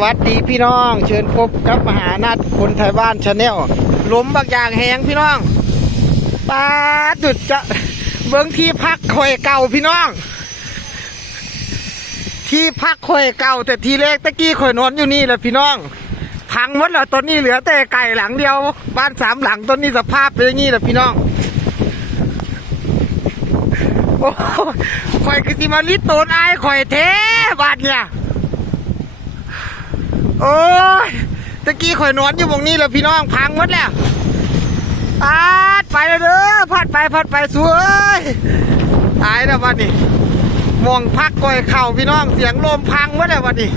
วัสดีพี่น้อง เชิญพบกับมหานัดคนไทยบ้านชาแนลล้มบักอย่างแหงพี่น้องปาดจุดจะเบิ้งที่พักคอยเก่าพี่น้อง ที่พักคอยเก่า แต่ทีแรกตะกี้คอยนอนอยู่นี่แหละพี่น้องพังหมดแล้วตอนนี้เหลือแต่ไก่หลังเดียว บ้านสามหลังตอนนี้สภาพเป็นอย่างนี้แหละพี่น้องโอ้คอยคือสิมาลิดโตนอายคอยเทบาดเนี่ย โอ้ยตะกี้ข่อยนอนอยู่ตรงนี้แล้วพี่น้องพังหมดแล้วปาดไปแล้วเด้อพัดไปพัดไปสวยตายแล้ววันนี้มองพักก่อยเข่าพี่น้องเสียงลมพังหมดแล้ววันนี้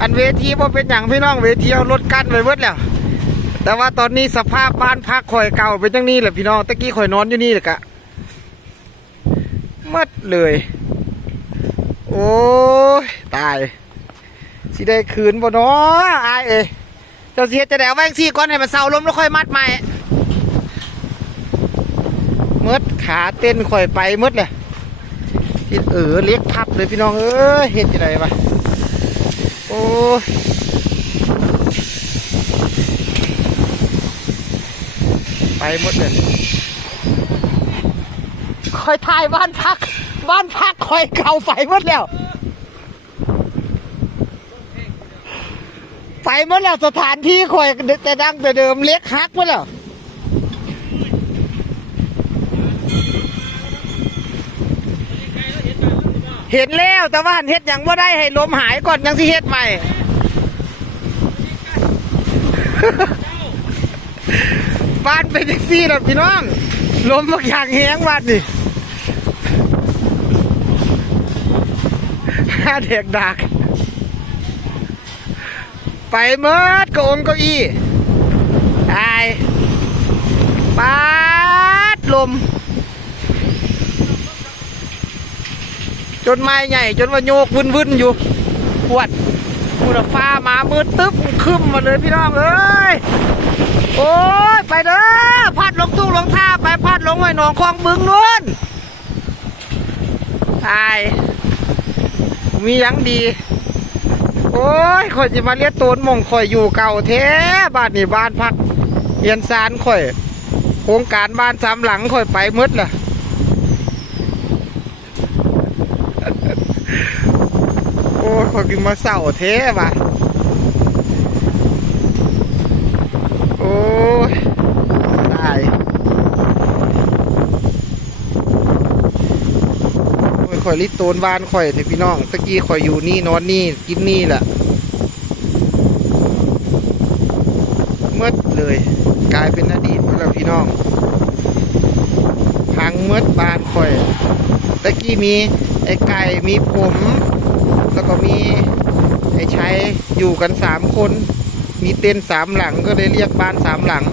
อันเวทีพอเป็นอย่างพี่น้องเวทีเอารถกั้นไปหมดแล้ว แต่ว่าตอนนี้สภาพบ้านพักข่อยเก่าเป็นจังนี้แหละพี่น้องตะกี้ข่อยนอนอยู่นี่แหละกะหมดเลย โอ้ยตาย สิได้คืนบ่เนาะอายเอ้ยเจ้าเสียจะได้เอาแว่งซี่ก่อนให้มันเศร้าลมแล้วค่อยมัดใหม่เมืดขาเต้นค่อยไปมืดเลยที่เออเล็กพับเลยพี่น้องเอ้ยเฮ็ดจะได้ปะโอ้ยไปหมดเลยคอยถ่ายบ้านพัก บ้านพักคอยเก่าไฟหมดแล้ว ไฟหมดแล้วสถานที่คอยแต่ดังแต่เดิมเล็กฮักหมดแล้วเห็นแล้วแต่ว่าเฮ็ดยังบ่าได้ให้ลมหายก่อนยังสิเฮ็ดใหม่ บ้านเป็นจังซี่ล่ะพี่น้องลมบางอย่างแห้งบ้านนี่ห้าเด็กดัก ไปเมิดกระองเก้าอี้ตายปาดลม จนไม้ใหญ่จนว่าโยกวุ่นวุ่นอยู่ปวดมูลฟ้ามามืดตึ๊บขึ้นมาเลยพี่น้องเอ้ยโอ้ยไปเด้อพัดลงตู้ลงท่าไปพัดลงไว้หนองคลองบึงนู้นตายมียังดี โอ้ยข่อยจะมาเรียกตูนมองข่อยอยู่เก่าแท้บ้านนี่บ้านพักเรียนซานข่อย โครงการบ้านสามหลังข่อยไปมืดล่ะโอ้ยข่อยกินมาเศร้าแท้บ้านอ้ยได้โอ้ย ข่อยลิตโตนบ้านข่อยเถอะพี่น้องตะกี้ข่อยอยู่นี่นอนนี่กินนี่แหละเมื่ดเลย กลายเป็นอดีตแล้วพี่น้องพังเมื่ดบานข่อยตะกี้มีไอ้ไก่มีผม แล้วก็มีไอ้ชัยอยู่กันสามคน มีเต็นสามหลังก็เลยเรียกบ้านสามหลัง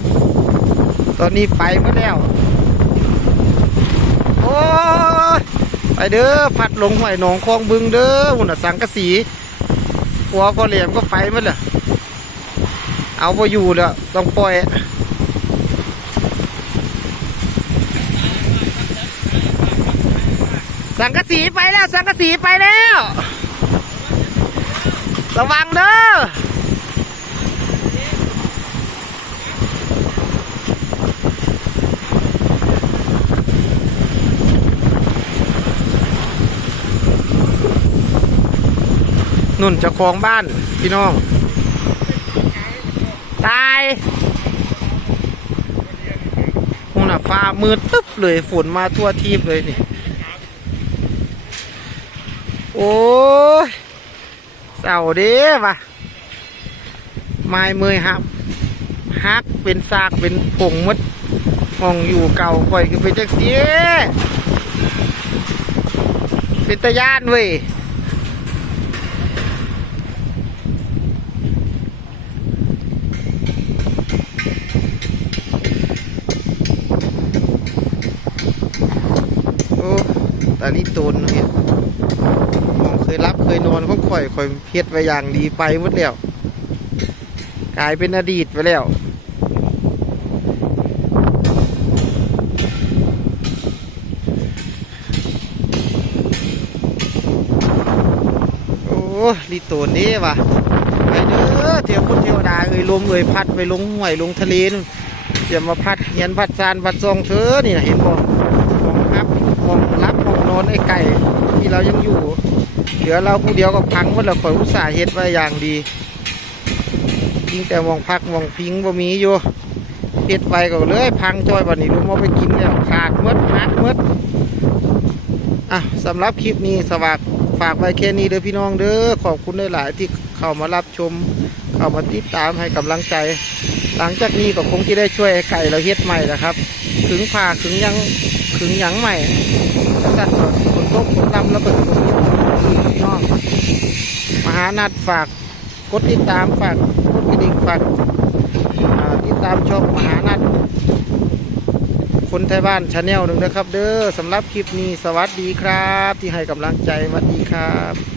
ตอนนี้ไปหมดแล้ว โอ้ย ไปเด้อพัดลงห้วยหนองคลองบึงเด้อหุ่นสังกะสีหัวก็เหลี่ยมก็ไปหมดเลยเอาไปอยู่แล้วต้องปล่อยสังกะสีไปแล้ว สังกะสีไปแล้ว ระวังเด้อ นุ่นเจ้าของบ้านพี่น้อง ตายหุ่นฟ้ามืดตึ๊บเลยฝนมาทั่วทีบเลยนี่โอ้ยเศร้าเด้ว่ะไม้เมยหักหักเป็นซากเป็นผงมดมองอยู่เก่าข่อยก็เป็นจักเสียเป็นตะย่านเว้ย โอ้ ตานี่ตูนเห็นมองเคยรับเคยนอนของข่อยข่อยเพียดไปอย่างดีไปหมดแล้วกลายเป็นอดีตไปแล้วโอ้ลีโตนนี่วะไปเด้อเทวพุทธเทวดาเอ่ยลมเอ่ยพัดไปลงห้วยลงทะเลนู่นอย่ามาพัดเหียนพัดซานพัดซองเธอนี่นะเห็นบ่มองครับมองรับ นอนไอ้ไก่ที่เรายังอยู่เหลือเราผู้เดียวก็พังหมดแล้วข่อยอุตส่าห์เฮ็ดไว้อย่างดียิงแต่มองพักมองพิงบ่มีอยู่เฮ็ดไว้ก็เลยพังจอยบัดนี้ลุงเอาไปกินแล้วขาดหมดหักหมดอะสำหรับคลิปนี้สวัสดฝากไว้แค่นี้เด้อพี่น้องเด้อขอบคุณหลาย ๆ ที่เข้ามารับชม เข้ามาติดตามให้กำลังใจ หลังจากนี้ก็คงจะได้ช่วยไก่เราเฮ็ดใหม่นะครับขึงผ่าขึงยังขึงยังใหม่สัตว์ฝนตกฝนลำแล้วเปิดพี่น้องมหานัดฝากกดติดตามฝากกดกระดิ่งฝากติดตามช่องมหานัดคนไทยบ้านชาแนลหนึ่งนะครับ เด้อสำหรับคลิปนี้สวัสดีครับ ที่ให้กำลังใจสวัสดีครับ